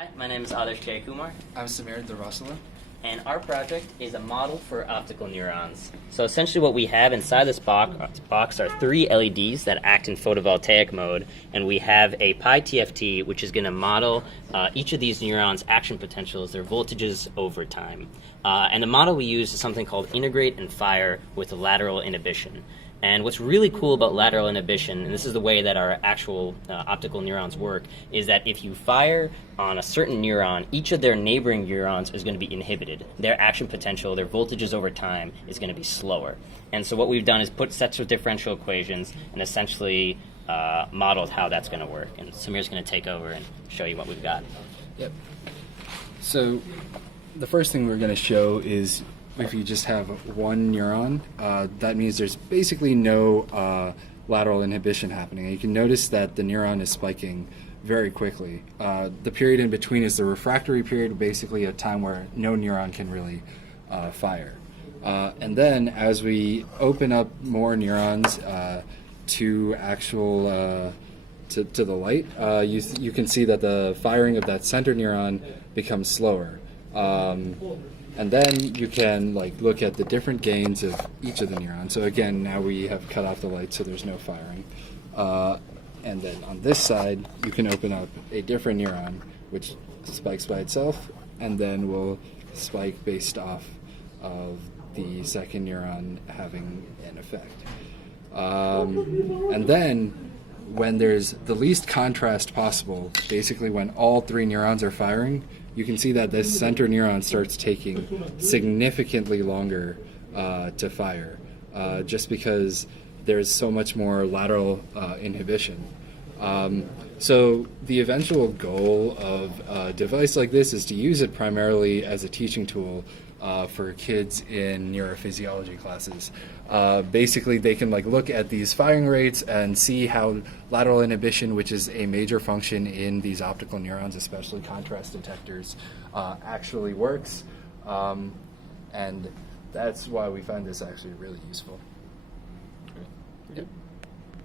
Hi, my name is Adarsh Jayakumar, I'm Samir, Durvasula. and our project is a model for optical neurons. So essentially what we have inside this box are three LEDs that act in photovoltaic mode, and we have a piTFT which is going to model each of these neurons' action potentials, their voltages over time. And the model we use is something called integrate and fire with lateral inhibition. And what's really cool about lateral inhibition, and this is the way that our actual optical neurons work, is that if you fire on a certain neuron, each of their neighboring neurons is going to be inhibited. Their action potential, their voltages over time is going to be slower. And so what we've done is put sets of differential equations and essentially modeled how that's going to work. And Samir's going to take over and show you what we've got. Yep. So the first thing we're going to show is if you just have one neuron, that means there's basically no lateral inhibition happening. And you can notice that the neuron is spiking very quickly. The period in between is the refractory period, basically a time where no neuron can really fire. And then as we open up more neurons to actual to the light, you can see that the firing of that center neuron becomes slower. And then you can look at the different gains of each of the neurons. So again, now we have cut off the light, so there's no firing. And then on this side, you can open up a different neuron, which spikes by itself, and then will spike based off of the second neuron having an effect. And then when there's the least contrast possible, basically when all three neurons are firing, you can see that this center neuron starts taking significantly longer to fire, just because there's so much more lateral inhibition. So the eventual goal of a device like this is to use it primarily as a teaching tool for kids in neurophysiology classes. Basically, they can look at these firing rates and see how lateral inhibition, which is a major function in these optical neurons, especially contrast detectors, actually works. And that's why we find this actually really useful. Yep.